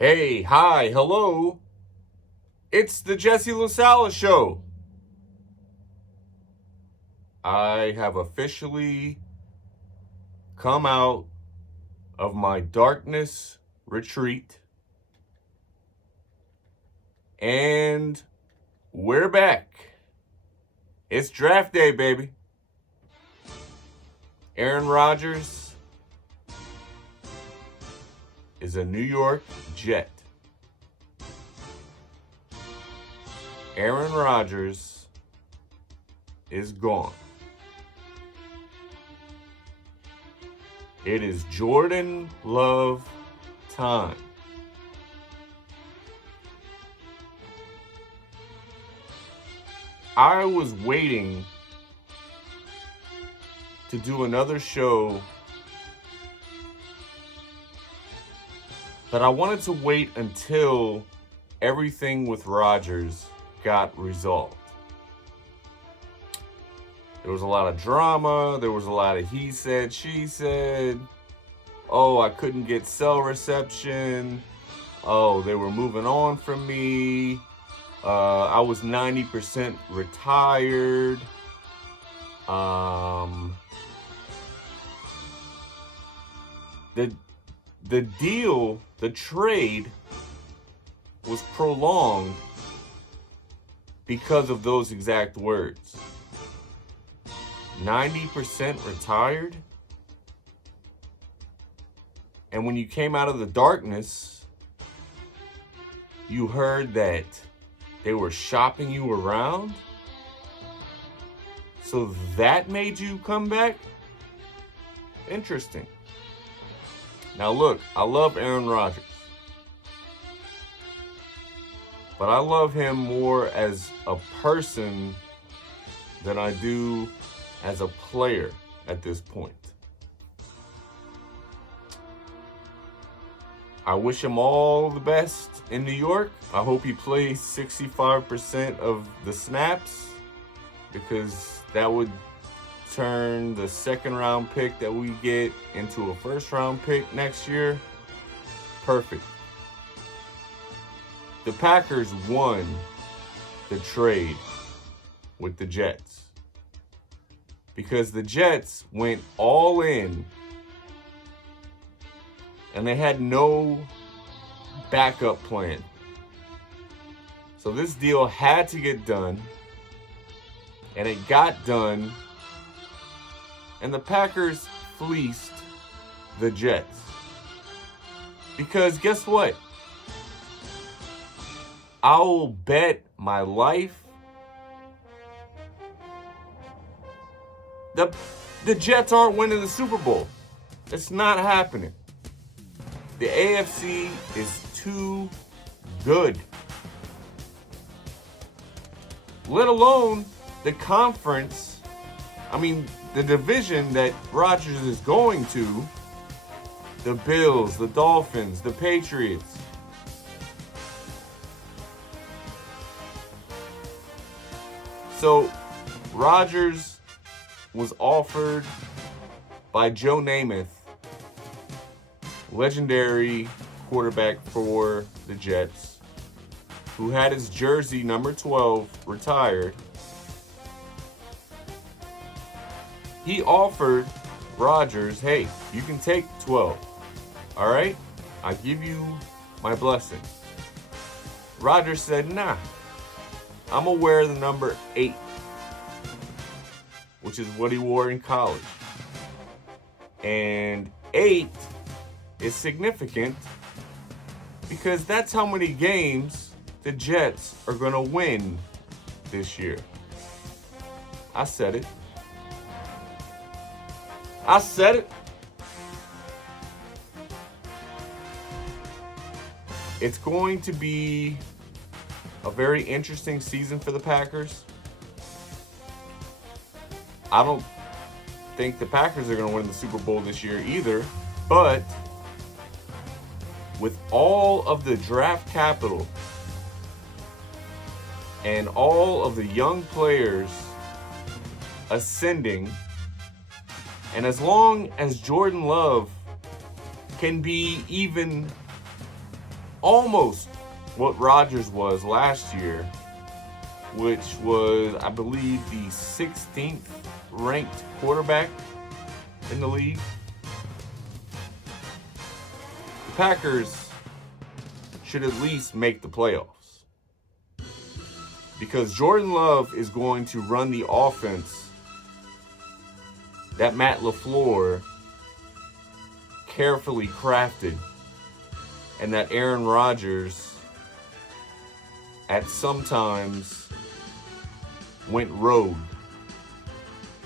Hey, hi, hello. It's the LaSala show. I have officially come out of my darkness retreat. And we're back. It's draft day, baby. Aaron Rodgers is a New York Jet. Aaron Rodgers is gone. It is Jordan Love time. I was waiting to do another show, but I wanted to wait until everything with Rodgers got resolved. There was a lot of drama. There was a lot of he said, she said. Oh, I couldn't get cell reception. Oh, they were moving on from me. I was 90% retired. The deal, the trade was prolonged because of those exact words. 90% retired? And when you came out of the darkness, you heard that they were shopping you around? So that made you come back? Interesting. Now look, I love Aaron Rodgers. But I love him more as a person than I do as a player at this point. I wish him all the best in New York. I hope he plays 65% of the snaps, because that would turn the second round pick that we get into a first round pick next year. Perfect. The Packers won the trade with the Jets because the Jets went all in and they had no backup plan. So this deal had to get done, and it got done, and the Packers fleeced the Jets. Because guess what? I will bet my life the Jets aren't winning the Super Bowl. It's not happening. The AFC is too good. Let alone the conference, the division that Rodgers is going to, the Bills, the Dolphins, the Patriots. So Rodgers was offered by Joe Namath, legendary quarterback for the Jets, who had his jersey number 12 retired. He offered Rodgers, hey, you can take 12. All right? I give you my blessing. Rodgers said, nah, I'm going to wear the number 8, which is what he wore in college. And 8 is significant because that's how many games the Jets are going to win this year. I said it. I said it. It's going to be a very interesting season for the Packers. I don't think the Packers are going to win the Super Bowl this year either, but with all of the draft capital and all of the young players ascending, and as long as Jordan Love can be even almost what Rodgers was last year, which was, I believe, the 16th ranked quarterback in the league. The Packers should at least make the playoffs, because Jordan Love is going to run the offense that Matt LaFleur carefully crafted, and that Aaron Rodgers at sometimes went rogue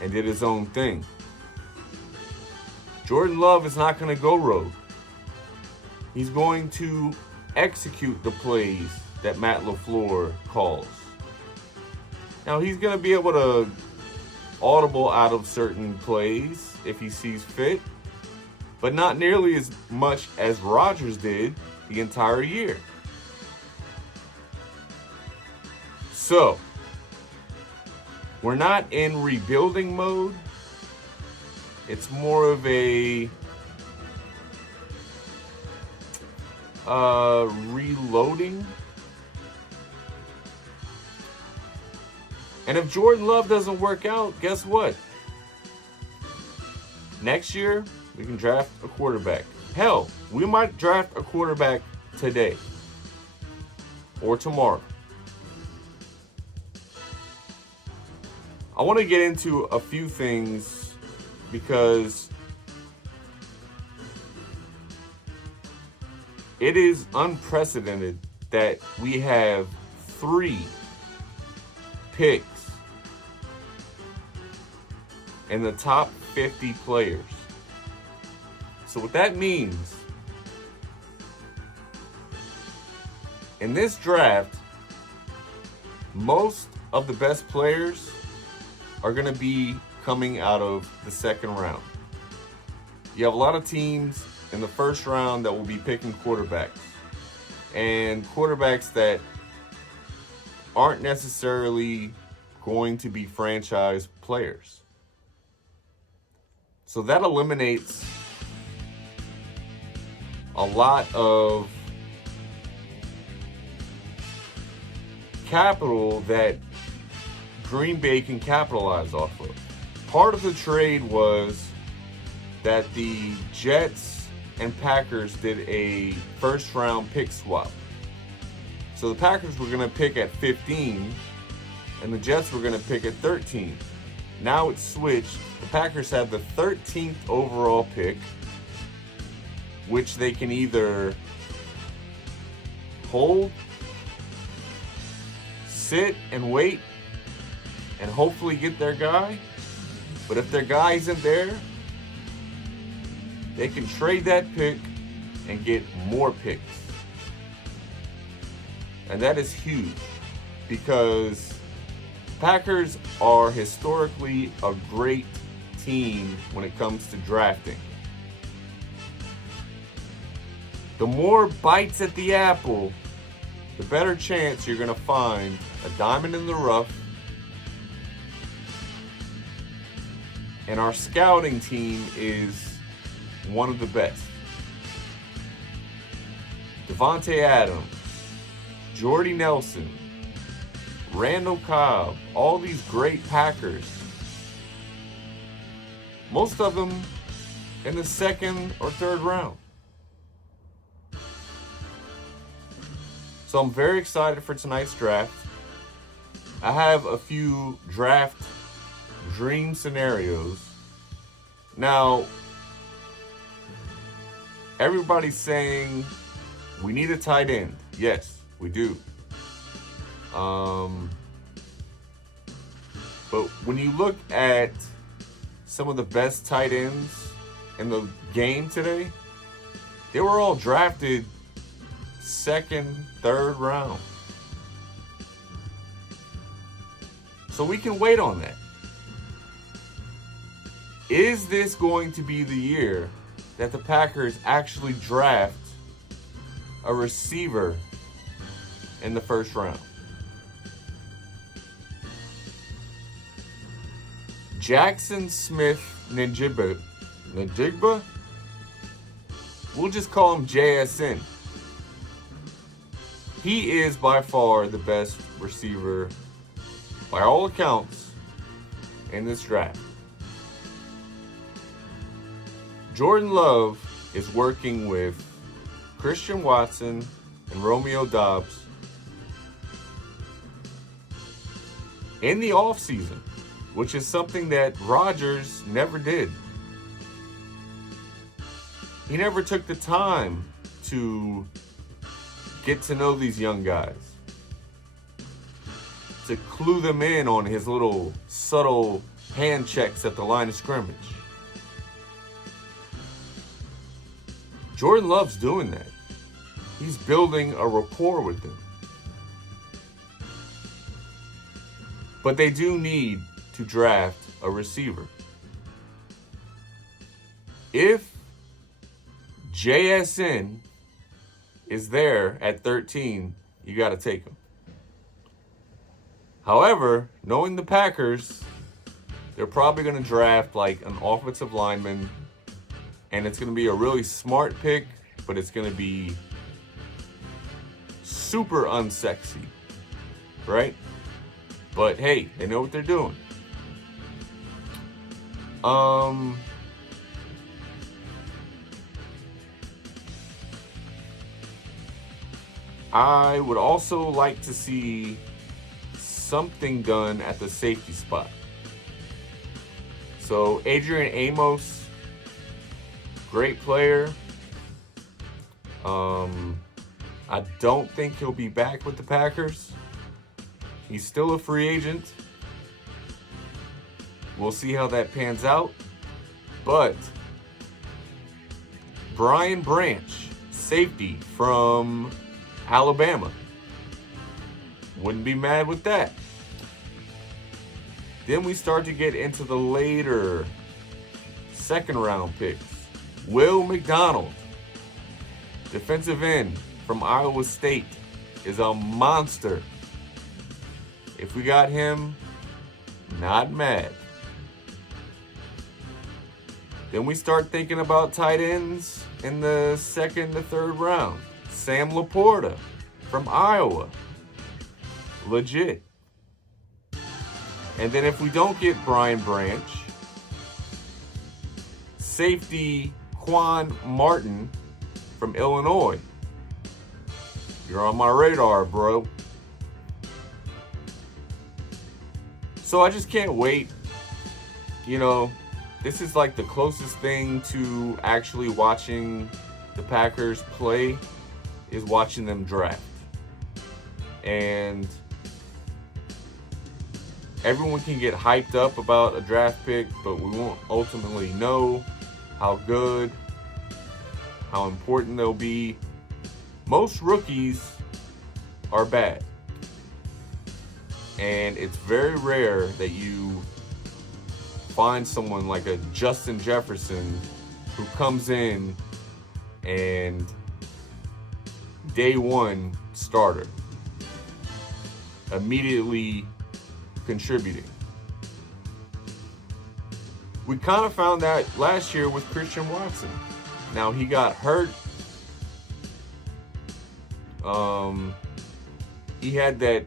and did his own thing. Jordan Love is not going to go rogue. He's going to execute the plays that Matt LaFleur calls. Now, he's going to be able to audible out of certain plays if he sees fit, but not nearly as much as Rodgers did the entire year. So, we're not in rebuilding mode. It's more of a reloading. And if Jordan Love doesn't work out, guess what? Next year, we can draft a quarterback. Hell, we might draft a quarterback today or tomorrow. I want to get into a few things because it is unprecedented that we have 3 picks in the top 50 players. So what that means, in this draft, most of the best players are going to be coming out of the second round. You have a lot of teams in the first round that will be picking quarterbacks, and quarterbacks that aren't necessarily going to be franchise players. So that eliminates a lot of capital that Green Bay can capitalize off of. Part of the trade was that the Jets and Packers did a first round pick swap. So the Packers were going to pick at 15 and the Jets were going to pick at 13. Now it's switched. The Packers have the 13th overall pick, which they can either hold, sit and wait, and hopefully get their guy. But if their guy isn't there, they can trade that pick and get more picks. And that is huge, because Packers are historically a great team when it comes to drafting. The more bites at the apple, the better chance you're going to find a diamond in the rough. And our scouting team is one of the best. Devontae Adams, Jordy Nelson, Randall Cobb, all these great Packers. Most of them in the second or third round. So I'm very excited for tonight's draft. I have a few draft dream scenarios. Now, everybody's saying we need a tight end. Yes, we do. But when you look at some of the best tight ends in the game today, they were all drafted second, third round. So we can wait on that. Is this going to be the year that the Packers actually draft a receiver in the first round? Jackson Smith Njigba? We'll just call him JSN. he is by far the best receiver, by all accounts, in this draft. Jordan Love is working with Christian Watson and Romeo Doubs in the offseason, which is something that Rodgers never did. He never took the time to get to know these young guys, to clue them in on his little subtle hand checks at the line of scrimmage. Jordan Love's doing that. He's building a rapport with them. But they do need to draft a receiver. If JSN is there at 13, you got to take him. However, knowing the Packers, they're probably going to draft like an offensive lineman, and it's going to be a really smart pick, but it's going to be super unsexy, right? But hey, they know what they're doing. I would also like to see something done at the safety spot. So Adrian Amos, great player. I don't think he'll be back with the Packers. He's still a free agent. We'll see how that pans out. But Brian Branch, safety from Alabama. Wouldn't be mad with that. Then we start to get into the later second round picks. Will McDonald, defensive end from Iowa State, is a monster. If we got him, not mad. Then we start thinking about tight ends in the second to third round. Sam Laporta from Iowa. Legit. And then if we don't get Brian Branch, safety Quan Martin from Illinois. You're on my radar, bro. So I just can't wait. You know, this is like the closest thing to actually watching the Packers play is watching them draft. And everyone can get hyped up about a draft pick, but we won't ultimately know how good, how important they'll be. Most rookies are bad. And it's very rare that you find someone like a Justin Jefferson who comes in and day one starter, immediately contributing. We kind of found that last year with Christian Watson. Now he got hurt. He had that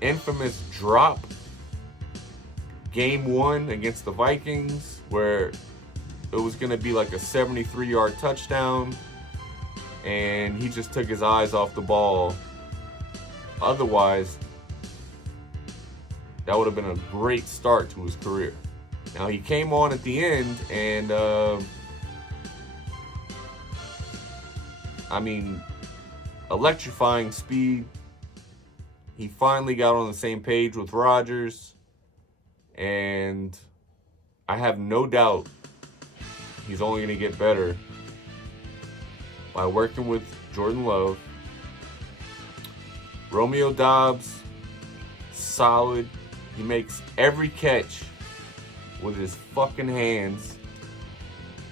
infamous drop game one against the Vikings where it was going to be like a 73-yard touchdown, and he just took his eyes off the ball. Otherwise, that would have been a great start to his career. Now he came on at the end, and electrifying speed. He finally got on the same page with Rodgers, and I have no doubt he's only going to get better by working with Jordan Love. Romeo Doubs, solid. He makes every catch with his fucking hands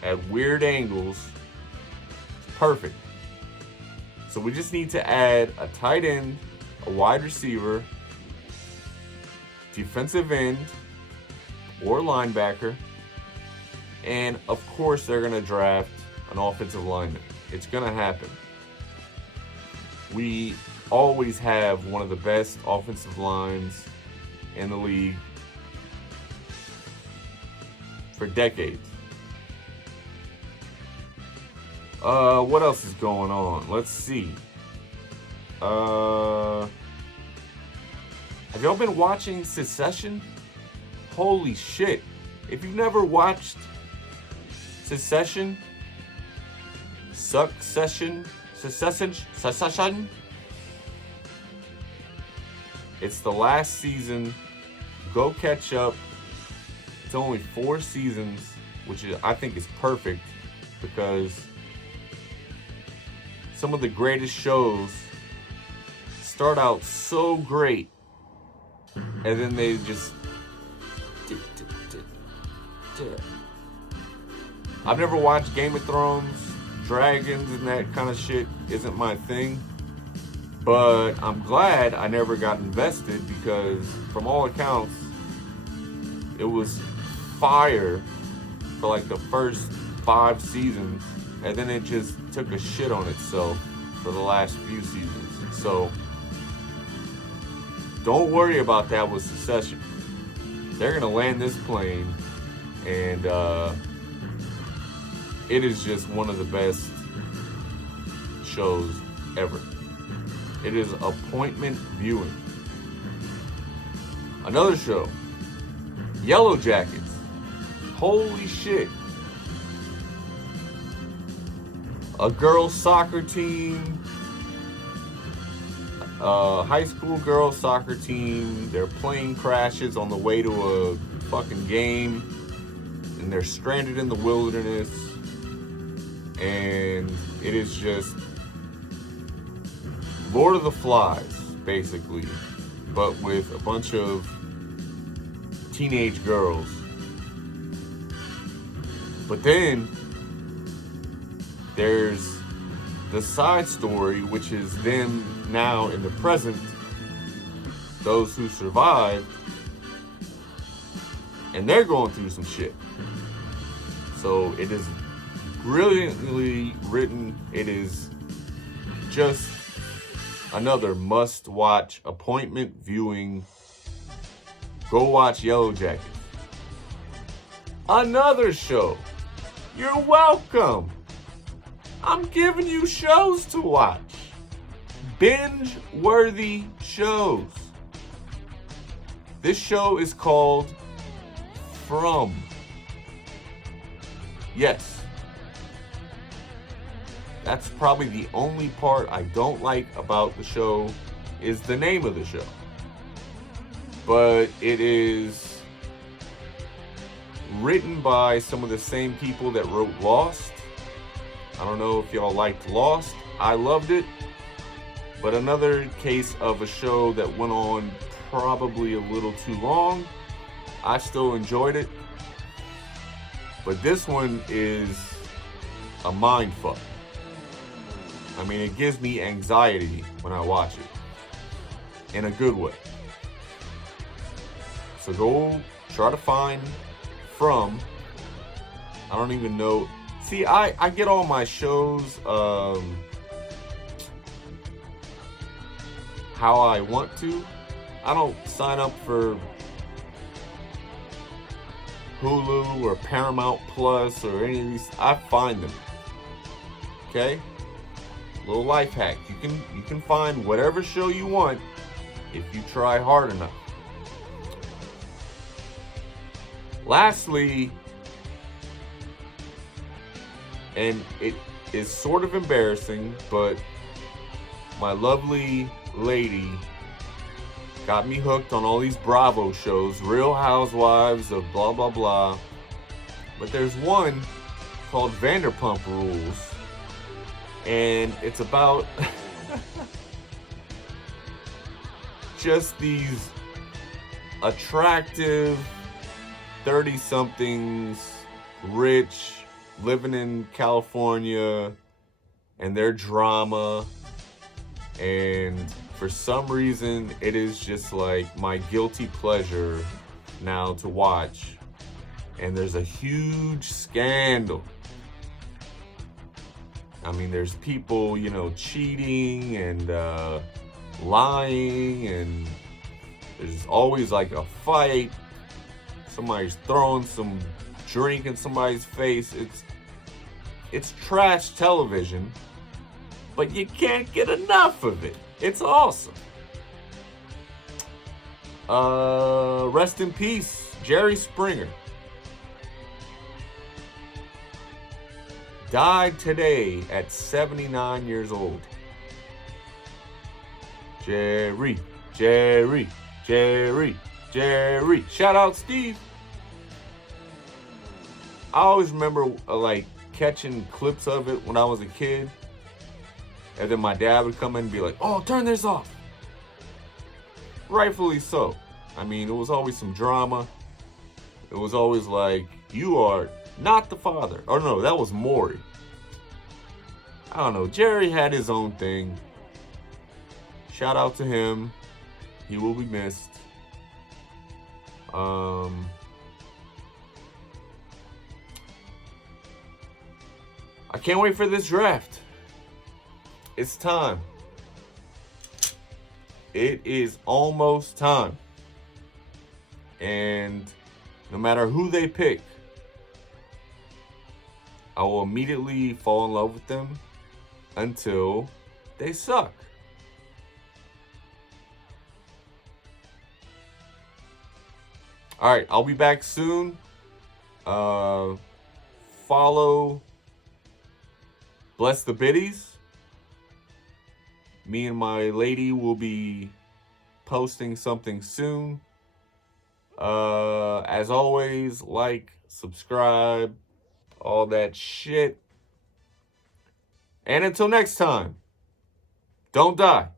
at weird angles. It's perfect. So we just need to add a tight end, a wide receiver, defensive end, or linebacker, and of course they're going to draft an offensive lineman. It's going to happen. We always have one of the best offensive lines in the league for decades. What else is going on? Let's see. Have y'all been watching Succession? Holy shit. If you've never watched Succession, it's the last season. Go catch up. It's only 4 seasons, which I think is perfect because some of the greatest shows start out so great and then they just I've never watched Game of Thrones. Dragons and that kind of shit isn't my thing, but I'm glad I never got invested because from all accounts it was fire for like the first 5 seasons and then it just took a shit on itself for the last few seasons. So don't worry about that with Succession. They're gonna land this plane and it is just one of the best shows ever. It is appointment viewing. Another show, Yellow Jackets. Holy shit. A girls' soccer team, a high school girls' soccer team, their plane crashes on the way to a fucking game, and they're stranded in the wilderness, and it is just Lord of the Flies, basically, but with a bunch of teenage girls. But then there's the side story, which is them now in the present, those who survived, and they're going through some shit. So it is brilliantly written. It is just another must-watch appointment viewing. Go watch Yellow Jackets. Another show. You're welcome. I'm giving you shows to watch. Binge-worthy shows. This show is called From. Yes. That's probably the only part I don't like about the show is the name of the show. But it is written by some of the same people that wrote Lost. I don't know if y'all liked Lost. I loved it. But another case of a show that went on probably a little too long. I still enjoyed it. But this one is a mindfuck. I mean, it gives me anxiety when I watch it. In a good way. So go try to find From. I don't even know. See, I get all my shows how I want to. I don't sign up for Hulu or Paramount Plus or any of these. I find them. Okay? Little life hack. You can find whatever show you want if you try hard enough. Lastly, and it is sort of embarrassing, but my lovely lady got me hooked on all these Bravo shows, Real Housewives of blah blah blah. But there's one called Vanderpump Rules, and it's about just these attractive 30-somethings, rich, living in California, and their drama. And for some reason, it is just like my guilty pleasure now to watch. And there's a huge scandal. I mean, there's people, cheating and lying, and there's always like a fight. Somebody's throwing some drink in somebody's face. It's trash television, but you can't get enough of it. It's awesome. Rest in peace, Jerry Springer. Died today at 79 years old. Jerry. Shout out Steve. I always remember like catching clips of it when I was a kid. And then my dad would come in and be like, "Oh, turn this off." Rightfully so. I mean, it was always some drama. It was always like, "You are not the father." Oh no, that was Maury. I don't know. Jerry had his own thing. Shout out to him. He will be missed. I can't wait for this draft. It's time. It is almost time. And no matter who they pick, I will immediately fall in love with them until they suck. All right, I'll be back soon. Follow Bless the Biddies. Me and my lady will be posting something soon. As always, like, subscribe, all that shit. And until next time, don't die.